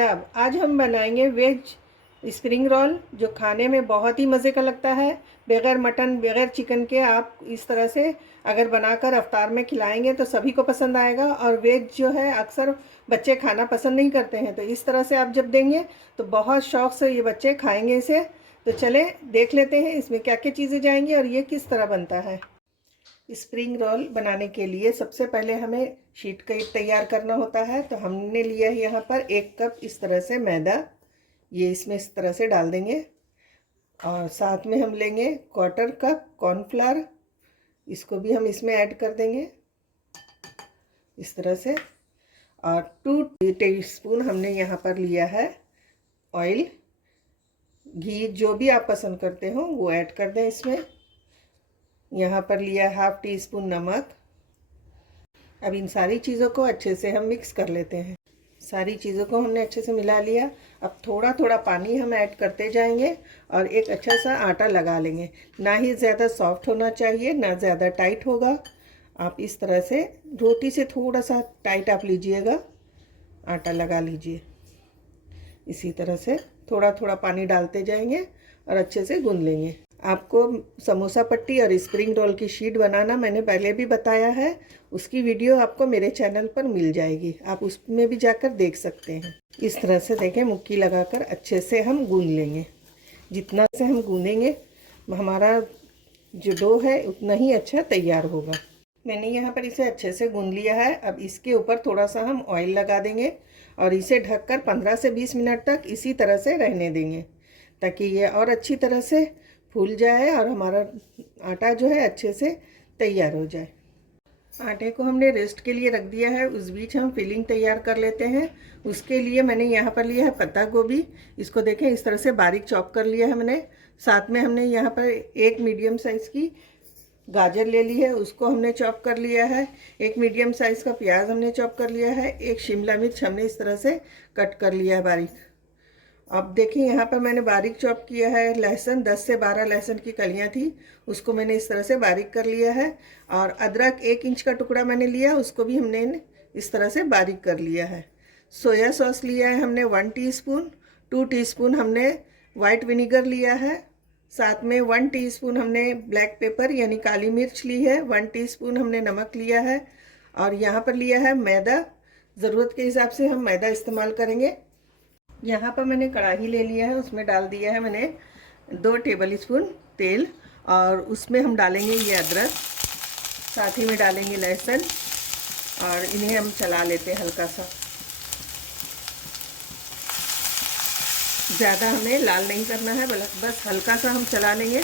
आदाब। आज हम बनाएंगे वेज स्प्रिंग रोल, जो खाने में बहुत ही मज़े का लगता है। बग़ैर मटन बग़ैर चिकन के आप इस तरह से अगर बनाकर अफ्तार में खिलाएंगे तो सभी को पसंद आएगा। और वेज जो है अक्सर बच्चे खाना पसंद नहीं करते हैं, तो इस तरह से आप जब देंगे तो बहुत शौक़ से ये बच्चे खाएंगे इसे। तो चले देख लेते हैं इसमें क्या क्या चीज़ें जाएंगी और ये किस तरह बनता है। स्प्रिंग रोल बनाने के लिए सबसे पहले हमें शीट केक तैयार करना होता है। तो हमने लिया है यहाँ पर 1 कप इस तरह से मैदा, ये इसमें इस तरह से डाल देंगे। और साथ में हम लेंगे 1/4 कप कॉर्नफ्लावर, इसको भी हम इसमें ऐड कर देंगे इस तरह से। और 2 टीस्पून हमने यहाँ पर लिया है ऑयल, घी जो भी आप पसंद करते हो वो ऐड कर दें इसमें। यहाँ पर लिया 1/2 टीस्पून नमक। अब इन सारी चीज़ों को अच्छे से हम मिक्स कर लेते हैं। सारी चीज़ों को हमने अच्छे से मिला लिया। अब थोड़ा थोड़ा पानी हम ऐड करते जाएंगे और एक अच्छा सा आटा लगा लेंगे। ना ही ज़्यादा सॉफ्ट होना चाहिए ना ज़्यादा टाइट होगा। आप इस तरह से रोटी से थोड़ा सा टाइट आप लीजिएगा, आटा लगा लीजिए। इसी तरह से थोड़ा थोड़ा पानी डालते जाएंगे और अच्छे से गूंद लेंगे। आपको समोसा पट्टी और स्प्रिंग रोल की शीट बनाना मैंने पहले भी बताया है, उसकी वीडियो आपको मेरे चैनल पर मिल जाएगी, आप उसमें भी जाकर देख सकते हैं। इस तरह से देखें, मुक्की लगाकर अच्छे से हम गूंद लेंगे। जितना से हम गूंदेंगे हमारा जो डो है उतना ही अच्छा तैयार होगा। मैंने यहाँ पर इसे अच्छे से गूंद लिया है। अब इसके ऊपर थोड़ा सा हम ऑयल लगा देंगे और इसे ढककर 15 से 20 मिनट तक इसी तरह से रहने देंगे, ताकि ये और अच्छी तरह से फूल जाए और हमारा आटा जो है अच्छे से तैयार हो जाए। आटे को हमने रेस्ट के लिए रख दिया है, उस बीच हम फिलिंग तैयार कर लेते हैं। उसके लिए मैंने यहाँ पर लिया है पत्ता गोभी, इसको देखें इस तरह से बारीक चॉप कर लिया है मैंने। साथ में हमने यहाँ पर एक मीडियम साइज़ की गाजर ले ली है, उसको हमने चॉप कर लिया है। एक मीडियम साइज़ का प्याज हमने चॉप कर लिया है। एक शिमला मिर्च हमने इस तरह से कट कर लिया है बारीक। अब देखिए यहाँ पर मैंने बारीक चॉप किया है लहसुन, 10 से 12 लहसुन की कलियाँ थी, उसको मैंने इस तरह से बारीक कर लिया है। और अदरक 1 इंच का टुकड़ा मैंने लिया, उसको भी हमने इस तरह से बारीक कर लिया है। सोया सॉस लिया है हमने 1 टीस्पून, 2 टीस्पून हमने वाइट विनीगर लिया है। साथ में 1 टीस्पून हमने ब्लैक पेपर यानी काली मिर्च ली है, 1 टीस्पून हमने नमक लिया है। और यहाँ पर लिया है मैदा, ज़रूरत के हिसाब से हम मैदा इस्तेमाल करेंगे। यहाँ पर मैंने कढ़ाई ले लिया है, उसमें डाल दिया है मैंने 2 टेबल स्पून तेल और उसमें हम डालेंगे ये अदरक, साथ ही में डालेंगे लहसुन और इन्हें हम चला लेते हैं हल्का सा। ज़्यादा हमें लाल नहीं करना है, बस हल्का सा हम चला लेंगे।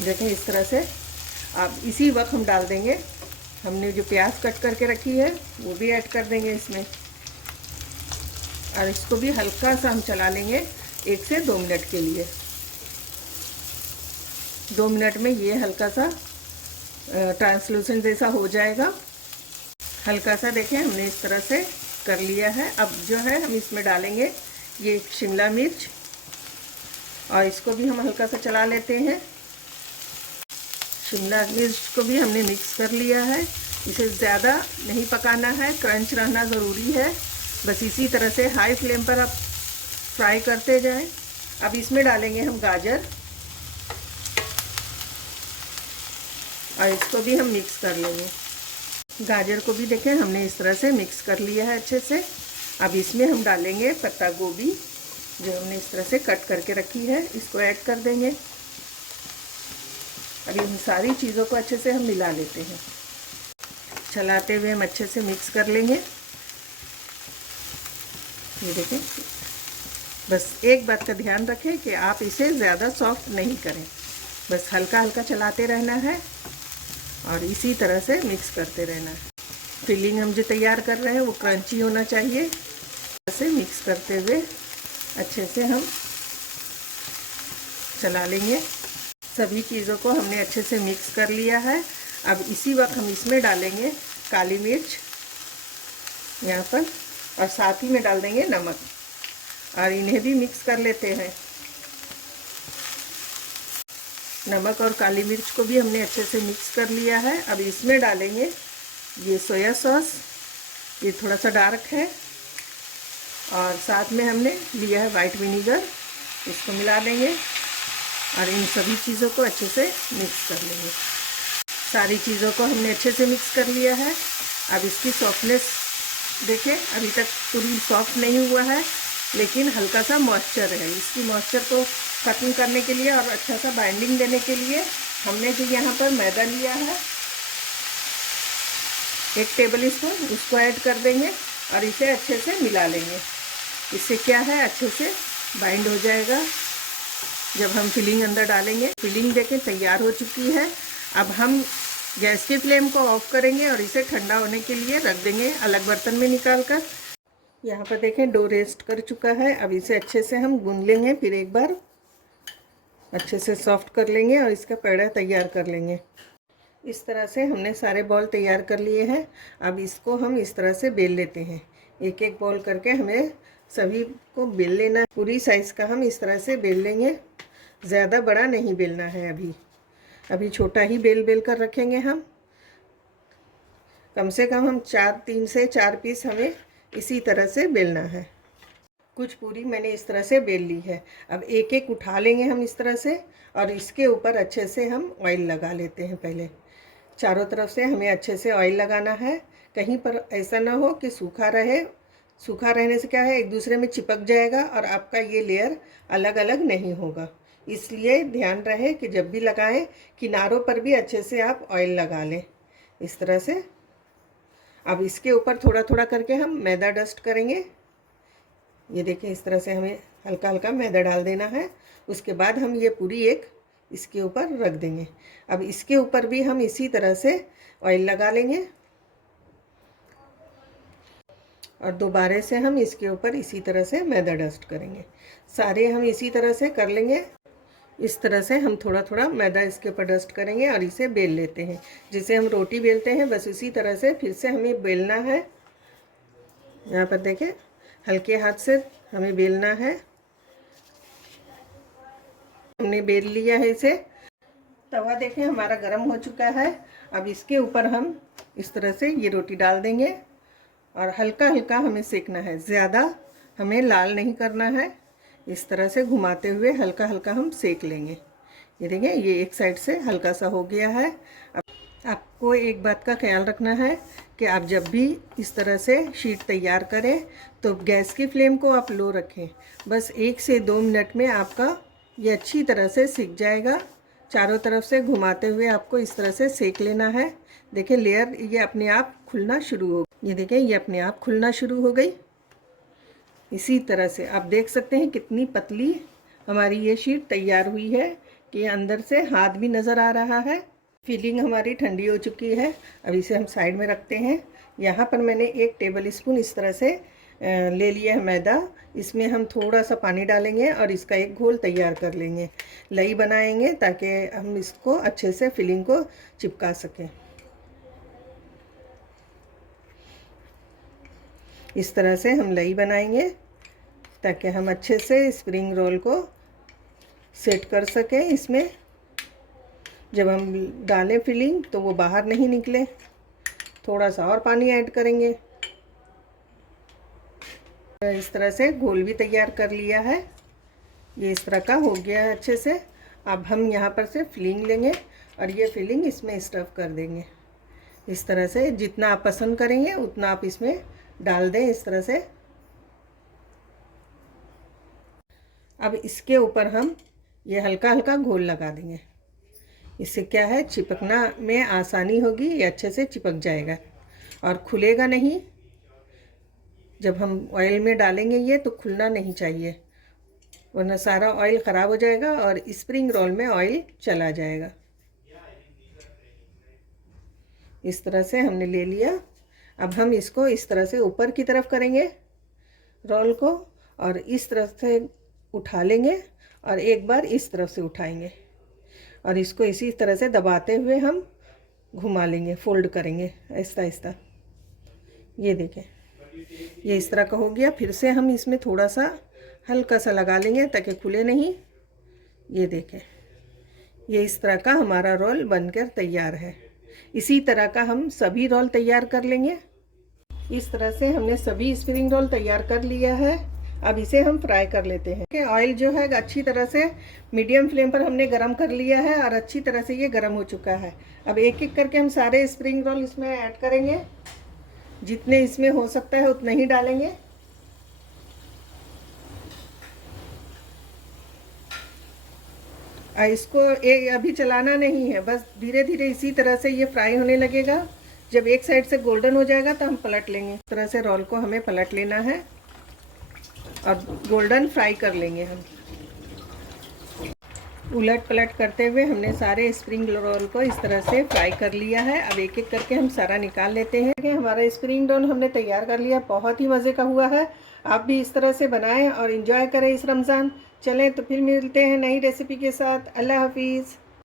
देखें इस तरह से। अब इसी वक्त हम डाल देंगे, हमने जो प्याज कट करके रखी है वो भी ऐड कर देंगे इसमें और इसको भी हल्का सा हम चला लेंगे 1 से 2 मिनट के लिए। 2 मिनट में ये हल्का सा ट्रांसलूसेंट जैसा हो जाएगा। हल्का सा देखें हमने इस तरह से कर लिया है। अब जो है हम इसमें डालेंगे ये शिमला मिर्च और इसको भी हम हल्का सा चला लेते हैं। शिमला मिर्च को भी हमने मिक्स कर लिया है। इसे ज़्यादा नहीं पकाना है, क्रंच रहना ज़रूरी है। बस इसी तरह से हाई फ्लेम पर आप फ्राई करते जाएं। अब इसमें डालेंगे हम गाजर और इसको भी हम मिक्स कर लेंगे। गाजर को भी देखें हमने इस तरह से मिक्स कर लिया है अच्छे से। अब इसमें हम डालेंगे पत्ता गोभी जो हमने इस तरह से कट करके रखी है, इसको ऐड कर देंगे। अब इन सारी चीज़ों को अच्छे से हम मिला लेते हैं। चलाते हुए हम अच्छे से मिक्स कर लेंगे। ये देखें, बस एक बात का ध्यान रखें कि आप इसे ज़्यादा सॉफ्ट नहीं करें, बस हल्का हल्का चलाते रहना है और इसी तरह से मिक्स करते रहना है। फिलिंग हम जो तैयार कर रहे हैं वो क्रंची होना चाहिए। ऐसे मिक्स करते हुए अच्छे से हम चला लेंगे। सभी चीज़ों को हमने अच्छे से मिक्स कर लिया है। अब इसी वक्त हम इसमें डालेंगे काली मिर्च यहाँ पर और साथ ही में डाल देंगे नमक और इन्हें भी मिक्स कर लेते हैं। नमक और काली मिर्च को भी हमने अच्छे से मिक्स कर लिया है। अब इसमें डालेंगे ये सोया सॉस ये थोड़ा सा डार्क है, और साथ में हमने लिया है वाइट विनीगर। इसको मिला देंगे और इन सभी चीज़ों को अच्छे से मिक्स कर लेंगे। सारी चीज़ों को हमने अच्छे से मिक्स कर लिया है। अब इसकी सॉफ्टनेस देखें, अभी तक पूरी सॉफ्ट नहीं हुआ है, लेकिन हल्का सा मॉइस्चर है। इसकी मॉइस्चर को ख़त्म करने के लिए और अच्छा सा बाइंडिंग देने के लिए हमने जो यहाँ पर मैदा लिया है 1 टेबल स्पून, उसको ऐड कर देंगे और इसे अच्छे से मिला लेंगे। इससे क्या है, अच्छे से बाइंड हो जाएगा। जब हम फिलिंग अंदर डालेंगे, फिलिंग देखें तैयार हो चुकी है। अब हम गैस की फ्लेम को ऑफ करेंगे और इसे ठंडा होने के लिए रख देंगे अलग बर्तन में निकाल कर। यहाँ पर देखें डो रेस्ट कर चुका है। अब इसे अच्छे से हम गूंद लेंगे, फिर एक बार अच्छे से सॉफ्ट कर लेंगे और इसका पेड़ा तैयार कर लेंगे। इस तरह से हमने सारे बॉल तैयार कर लिए हैं। अब इसको हम इस तरह से बेल लेते हैं। एक एक बॉल करके हमें सभी को बेल लेना है। पूरी साइज़ का हम इस तरह से बेल लेंगे, ज़्यादा बड़ा नहीं बेलना है। अभी छोटा ही बेल कर रखेंगे हम। कम से कम हम 3 से 4 पीस हमें इसी तरह से बेलना है। कुछ पूरी मैंने इस तरह से बेल ली है। अब एक एक उठा लेंगे हम इस तरह से, और इसके ऊपर अच्छे से हम ऑयल लगा लेते हैं। पहले चारों तरफ से हमें अच्छे से ऑयल लगाना है। कहीं पर ऐसा ना हो कि सूखा रहे। सूखा रहने से क्या है, एक दूसरे में चिपक जाएगा और आपका ये लेयर अलग अलग नहीं होगा। इसलिए ध्यान रहे कि जब भी लगाएं, किनारों पर भी अच्छे से आप ऑयल लगा लें इस तरह से। अब इसके ऊपर थोड़ा थोड़ा करके हम मैदा डस्ट करेंगे। ये देखें, इस तरह से हमें हल्का हल्का मैदा डाल देना है। उसके बाद हम ये पूरी एक इसके ऊपर रख देंगे। अब इसके ऊपर भी हम इसी तरह से ऑयल लगा लेंगे और दोबारा से हम इसके ऊपर इसी तरह से मैदा डस्ट करेंगे। सारे हम इसी तरह से कर लेंगे। इस तरह से हम थोड़ा थोड़ा मैदा इसके ऊपर डस्ट करेंगे और इसे बेल लेते हैं। जिसे हम रोटी बेलते हैं, बस इसी तरह से फिर से हमें बेलना है। यहाँ पर देखें, हल्के हाथ से हमें बेलना है। हमने बेल लिया है इसे। तवा देखें हमारा गर्म हो चुका है। अब इसके ऊपर हम इस तरह से ये रोटी डाल देंगे और हल्का हल्का हमें सेकना है, ज़्यादा हमें लाल नहीं करना है। इस तरह से घुमाते हुए हल्का हल्का हम सेक लेंगे। ये देखें, ये एक साइड से हल्का सा हो गया है। अब आपको एक बात का ख्याल रखना है कि आप जब भी इस तरह से शीट तैयार करें तो गैस की फ्लेम को आप लो रखें। बस 1 से 2 मिनट में आपका ये अच्छी तरह से सिक जाएगा। चारों तरफ से घुमाते हुए आपको इस तरह से सेक लेना है। देखें, लेयर ये अपने आप खुलना शुरू हो, ये देखें ये अपने आप खुलना शुरू हो गई। इसी तरह से आप देख सकते हैं कितनी पतली हमारी ये शीट तैयार हुई है कि अंदर से हाथ भी नज़र आ रहा है। फिलिंग हमारी ठंडी हो चुकी है। अब इसे हम साइड में रखते हैं। यहाँ पर मैंने 1 टेबल स्पून इस तरह से ले लिया है मैदा। इसमें हम थोड़ा सा पानी डालेंगे और इसका एक घोल तैयार कर लेंगे। लई बनाएंगे ताकि हम इसको अच्छे से फिलिंग को चिपका सकें। इस तरह से हम लई बनाएंगे ताकि हम अच्छे से स्प्रिंग रोल को सेट कर सकें। इसमें जब हम डालें फिलिंग तो वो बाहर नहीं निकले। थोड़ा सा और पानी ऐड करेंगे। इस तरह से घोल भी तैयार कर लिया है। ये इस तरह का हो गया है अच्छे से। अब हम यहाँ पर से फिलिंग लेंगे और ये फिलिंग इसमें स्टफ़ कर देंगे। इस तरह से जितना आप पसंद करेंगे उतना आप इसमें डाल दें इस तरह से। अब इसके ऊपर हम ये हल्का हल्का घोल लगा देंगे। इससे क्या है, चिपकना में आसानी होगी। ये अच्छे से चिपक जाएगा और खुलेगा नहीं। जब हम ऑयल में डालेंगे ये तो खुलना नहीं चाहिए, वरना सारा ऑयल ख़राब हो जाएगा और स्प्रिंग रोल में ऑयल चला जाएगा। इस तरह से हमने ले लिया। अब हम इसको इस तरह से ऊपर की तरफ करेंगे रोल को, और इस तरफ से उठा लेंगे और एक बार इस तरफ से उठाएंगे और इसको इसी तरह से दबाते हुए हम घुमा लेंगे, फोल्ड करेंगे आहिस्ता आहिस्ता। ये देखें, ये इस तरह का हो गया। फिर से हम इसमें थोड़ा सा हल्का सा लगा लेंगे ताकि खुले नहीं। ये देखें, ये इस तरह का हमारा रोल बनकर तैयार है। इसी तरह का हम सभी रोल तैयार कर लेंगे। इस तरह से हमने सभी स्प्रिंग रोल तैयार कर लिया है। अब इसे हम फ्राई कर लेते हैं कि ऑयल जो है अच्छी तरह से मीडियम फ्लेम पर हमने गरम कर लिया है और अच्छी तरह से ये गरम हो चुका है। अब एक एक करके हम सारे स्प्रिंग रोल इसमें ऐड करेंगे, जितने इसमें हो सकता है उतना ही डालेंगे। इसको अभी चलाना नहीं है, बस धीरे धीरे इसी तरह से ये फ्राई होने लगेगा। जब एक साइड से गोल्डन हो जाएगा तो हम पलट लेंगे। इस तरह से रोल को हमें पलट लेना है और गोल्डन फ्राई कर लेंगे हम। उलट पलट करते हुए हमने सारे स्प्रिंग रोल को इस तरह से फ्राई कर लिया है। अब एक एक करके हम सारा निकाल लेते हैं। हमारा स्प्रिंग रोल हमने तैयार कर लिया, बहुत ही मज़े का हुआ है। आप भी इस तरह से बनाएं और इन्जॉय करें इस रमज़ान। चलें तो फिर मिलते हैं नई रेसिपी के साथ। अल्लाह हाफिज़।